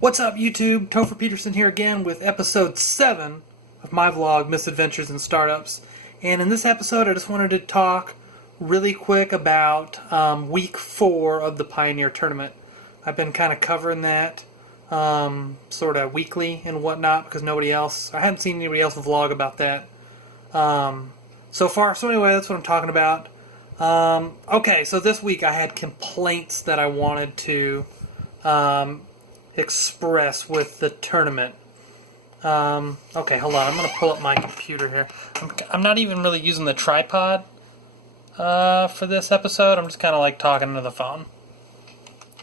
What's up, YouTube? Topher Peterson here again with episode 7 of my vlog, Misadventures in Startups. And in this episode, I just wanted to talk really quick about week 4 of the Pioneer Tournament. I've been kind of covering that sort of weekly and whatnot because I hadn't seen anybody else vlog about that so far. So anyway, that's what I'm talking about. Okay, so this week I had complaints that I wanted to express with the tournament. Okay, hold on. I'm going to pull up my computer here. I'm not even really using the tripod for this episode. I'm just kind of like talking to the phone.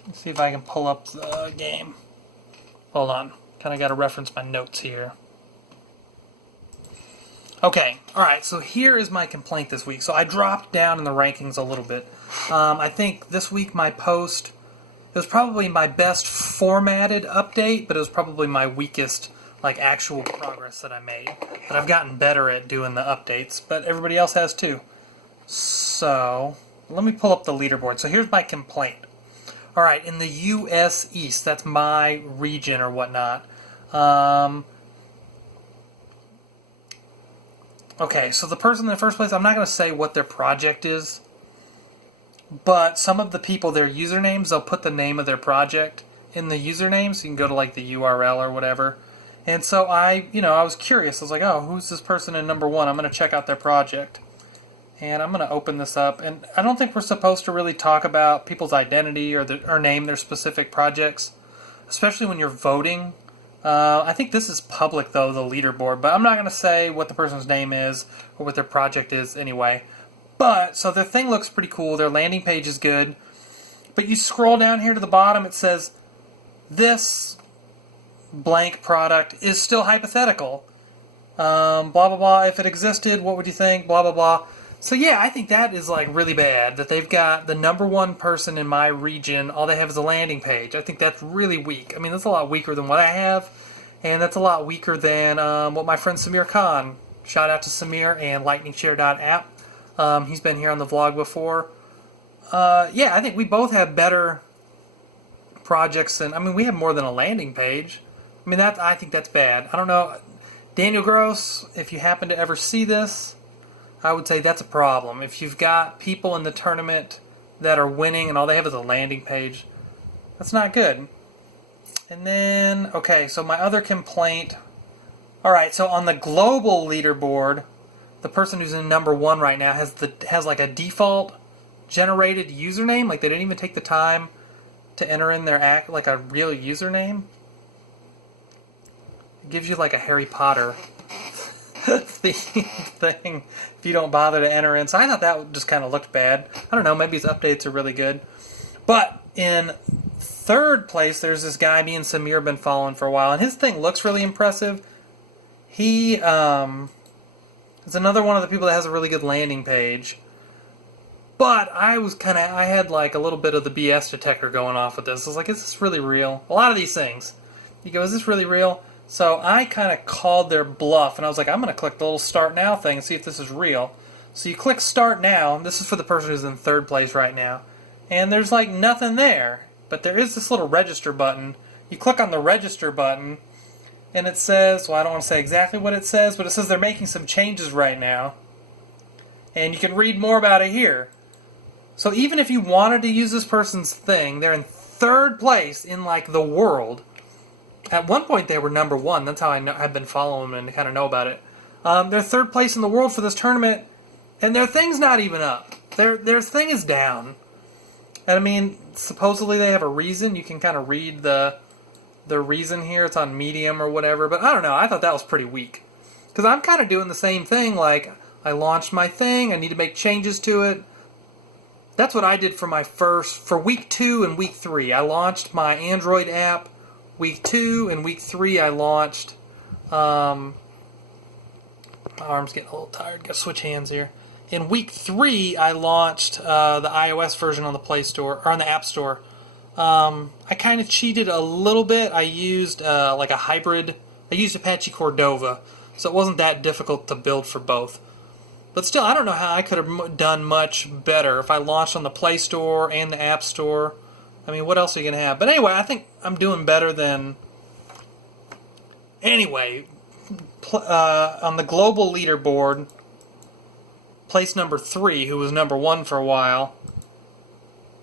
Let's see if I can pull up the game. Hold on. Kind of got to reference my notes here. Okay, alright, so here is my complaint this week. So I dropped down in the rankings a little bit. I think this week my post, it was probably my best formatted update, but it was probably my weakest like actual progress that I made. But I've gotten better at doing the updates, but everybody else has too. So, let me pull up the leaderboard. So here's my complaint. Alright, in the US East, that's my region or whatnot. Okay, so the person in the first place, I'm not going to say what their project is, but some of the people, their usernames, they'll put the name of their project in the username, so you can go to like the URL or whatever. And so I was curious. I was like, oh, who's this person in number 1? I'm going to check out their project. And I'm going to open this up. And I don't think we're supposed to really talk about people's identity or name their specific projects, especially when you're voting. I think this is public, though, the leaderboard, but I'm not going to say what the person's name is or what their project is anyway. But, so their thing looks pretty cool. Their landing page is good. But you scroll down here to the bottom, it says, this blank product is still hypothetical. Blah, blah, blah. If it existed, what would you think? Blah, blah, blah. So yeah, I think that is like really bad that they've got the number 1 person in my region, all they have is a landing page. I think that's really weak. I mean, that's a lot weaker than what I have, and that's a lot weaker than what my friend Samir Khan, shout out to Samir and lightningshare.app. He's been here on the vlog before. Yeah, I think we both have better projects than, I mean, we have more than a landing page. I mean, I think that's bad. I don't know. Daniel Gross, if you happen to ever see this, I would say that's a problem. If you've got people in the tournament that are winning and all they have is a landing page, that's not good. And then, okay, so my other complaint. Alright, so on the global leaderboard, the person who's in number 1 right now has like a default generated username. Like they didn't even take the time to enter in their like a real username. It gives you like a Harry Potter thing if you don't bother to enter in. So I thought that just kind of looked bad. I don't know, maybe his updates are really good. But in 3rd place, there's this guy me and Samir have been following for a while, and his thing looks really impressive. He is another one of the people that has a really good landing page. But I had like a little bit of the BS detector going off with this. I was like, is this really real? A lot of these things. You go, is this really real? So I kind of called their bluff, and I was like, I'm going to click the little Start Now thing and see if this is real. So you click Start Now, and this is for the person who's in 3rd place right now, and there's like nothing there. But there is this little register button. You click on the register button, and it says, well, I don't want to say exactly what it says, but it says they're making some changes right now. And you can read more about it here. So even if you wanted to use this person's thing, they're in 3rd place in like the world. At one point, they were number 1. That's how I've been following them and kind of know about it. They're 3rd place in the world for this tournament, and their thing's not even up. Their thing is down. And I mean, supposedly they have a reason. You can kind of read the reason here. It's on Medium or whatever. But I don't know. I thought that was pretty weak. Because I'm kind of doing the same thing. Like, I launched my thing. I need to make changes to it. That's what I did for for week 2 and week 3. I launched my Android app. Week 2 and week 3 I launched, my arm's getting a little tired, gotta switch hands here. In week 3 I launched the iOS version on the Play Store, or on the App Store. I kind of cheated a little bit. I used like a hybrid, I used Apache Cordova, so it wasn't that difficult to build for both. But still, I don't know how I could have done much better if I launched on the Play Store and the App Store. I mean, what else are you going to have? But anyway, I think I'm doing better than... Anyway, on the global leaderboard, place number 3, who was number 1 for a while,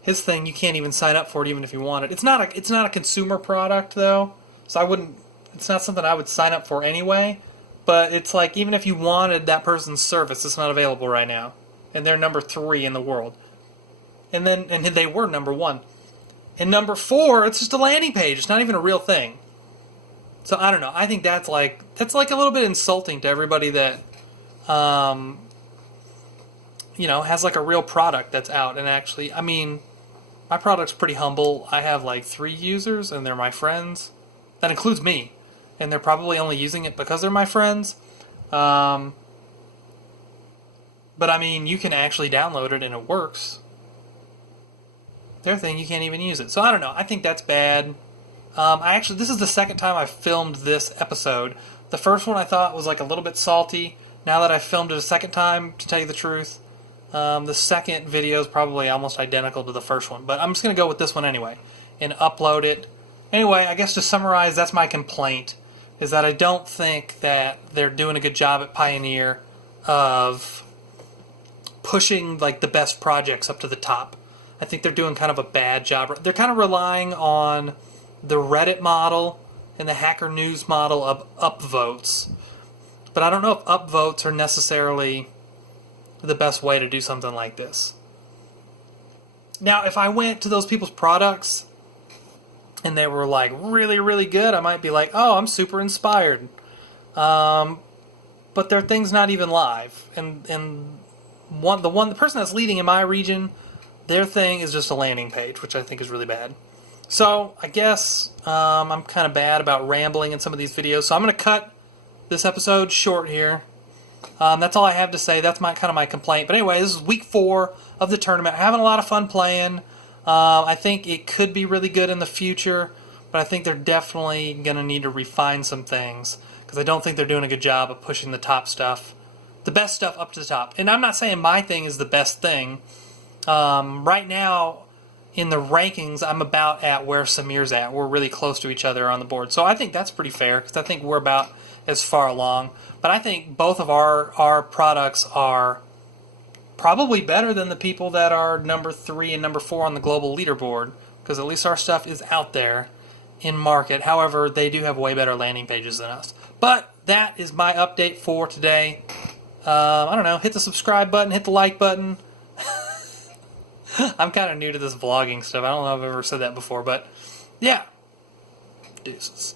his thing, you can't even sign up for it even if you want it. It's not a consumer product, though, so I wouldn't... It's not something I would sign up for anyway, but it's like, even if you wanted that person's service, it's not available right now. And they're number 3 in the world. And they were number 1. And number 4, it's just a landing page. It's not even a real thing. So I don't know. I think that's like a little bit insulting to everybody that, has like a real product that's out. And actually, I mean, my product's pretty humble. I have like 3 users, and they're my friends. That includes me. And they're probably only using it because they're my friends. But I mean, you can actually download it and it works. Their thing, you can't even use it. So I don't know. I think that's bad. This is the second time I've filmed this episode. The first one I thought was like a little bit salty. Now that I've filmed it a second time, to tell you the truth, the second video is probably almost identical to the first one. But I'm just going to go with this one anyway and upload it. Anyway, I guess to summarize, that's my complaint, is that I don't think that they're doing a good job at Pioneer of pushing like the best projects up to the top. I think they're doing kind of a bad job. They're kind of relying on the Reddit model and the Hacker News model of upvotes. But I don't know if upvotes are necessarily the best way to do something like this. Now, if I went to those people's products and they were like really, really good, I might be like, oh, I'm super inspired. But their thing's not even live. And the person that's leading in my region, their thing is just a landing page, which I think is really bad. So, I guess I'm kind of bad about rambling in some of these videos, so I'm going to cut this episode short here. That's all I have to say. That's kind of my complaint. But anyway, this is week 4 of the tournament. Having a lot of fun playing. I think it could be really good in the future, but I think they're definitely going to need to refine some things, because I don't think they're doing a good job of pushing the top stuff, the best stuff up to the top. And I'm not saying my thing is the best thing. Right now, in the rankings, I'm about at where Samir's at. We're really close to each other on the board. So I think that's pretty fair, because I think we're about as far along. But I think both of our products are probably better than the people that are number 3 and number 4 on the global leaderboard, because at least our stuff is out there in market. However, they do have way better landing pages than us. But that is my update for today. I don't know, hit the subscribe button, hit the like button. I'm kind of new to this vlogging stuff. I don't know if I've ever said that before, but yeah. Deuces.